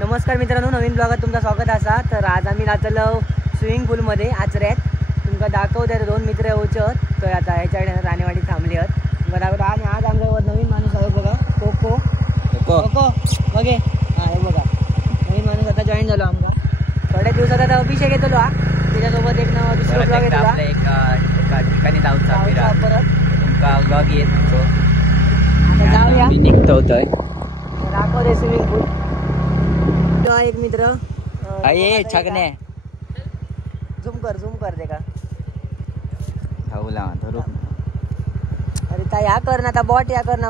नमस्कार मित्रांनो, नवीन ब्लॉगात तुमचं स्वागत असा. तर आज आम्ही जातलो स्विमिंग पूलमध्ये आचऱ्यात. तुमका दाखवतात दोन मित्र येऊचत. तर आता ह्याच्याकडे राणेवाडी थांबली आहेत. तुमका दाखवतो. आणि आज आमच्यावर नवीन माणूस आहे बघा, कोको कोको बघे. हां हे बघा, नवीन माणूस आता जॉईन झालो आमका. थोड्या दिवसात आता अभिषेक येतो हा. त्याच्यासोबत एक दुसरा ब्लॉग येतो एका ठिकाणी जाऊचा परत तुमका ब्लॉग येतो. आता जाऊया, निघतो होतोय. दाखवते स्विमिंग पूल. एक मित्र अये छगने झूम कर दे का धावला धरू. अरे ता या कर ना, ता बॉट या कर ना.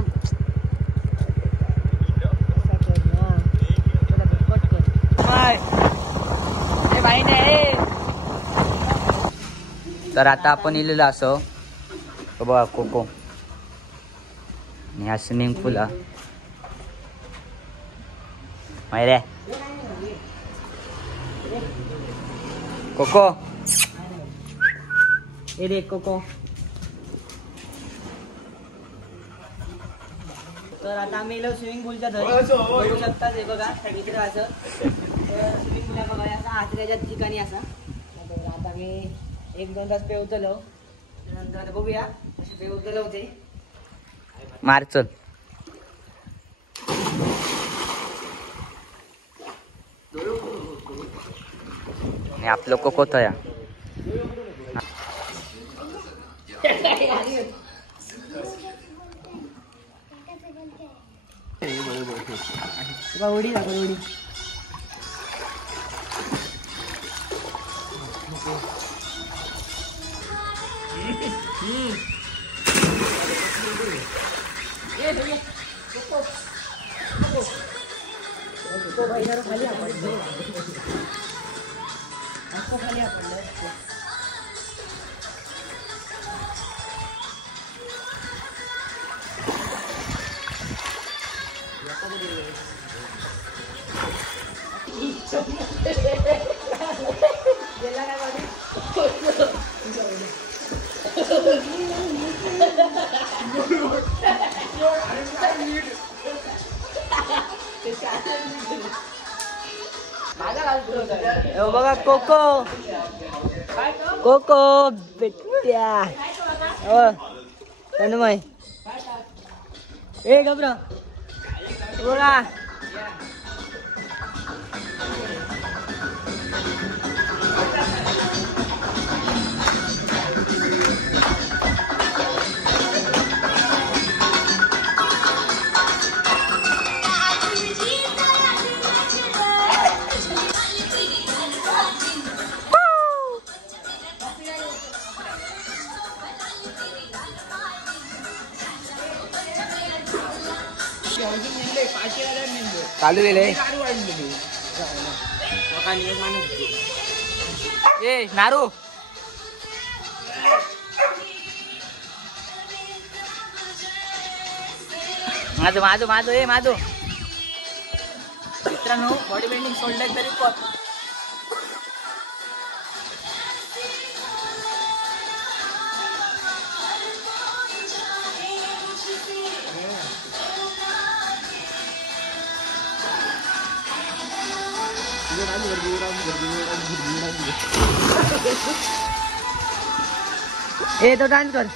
तर आता आपण इलेलो असो बघा कोको आणि हा स्विमिंग पूल हा माहिती आहे कोको. हे देख कोको. तर आता आम्ही इलो स्विमिंग पूलच्या धरी. बघू शकता हे बघा मित्र असं. तर स्विमिंग पूल बघा असा आचऱ्याच्या ठिकाणी असा. तर आता मी 1-2 तास पेवतलो. नंतर आता बघूया कसे पेवतलो होते. मार चल. आणि आपलं कोको तया उडी दाखव उडी. खाली आपण गेला काय बाजू. बघा कोको कोको बेट्या. तन्मय ए घबरा बघा. चालू गेले ए नारू. माझं ए माझं. मित्रांनो बॉडी बिल्डिंग सोडलं तरी पण ए तो डान्स कर.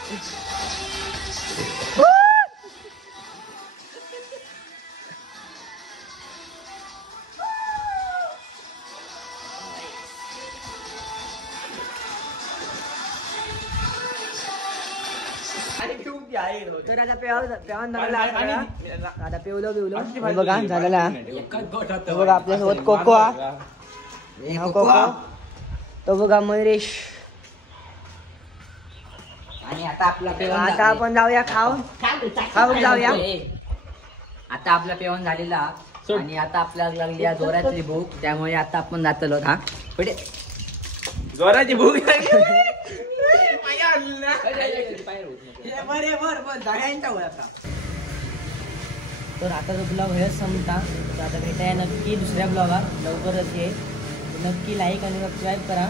तर आता पेवून आता पेवलो बघा झालेला. बघा आपल्यासोबत कोको हा. कोको तो बघा मयुरेश. आणि आता आपला आता आपण जाऊया खाऊन जाऊया. आता आपला पेवण झालेला आणि आता आपल्याला लागली जोराची भूक. त्यामुळे आता आपण जातलो हा पुढे. जोराची भूक तर आता जो ब्लॉग हेच संपता. तर आता भेटाया नक्की दुसऱ्या ब्लॉगात लवकरच ये. नक्की लाईक आणि सबस्क्राईब करा.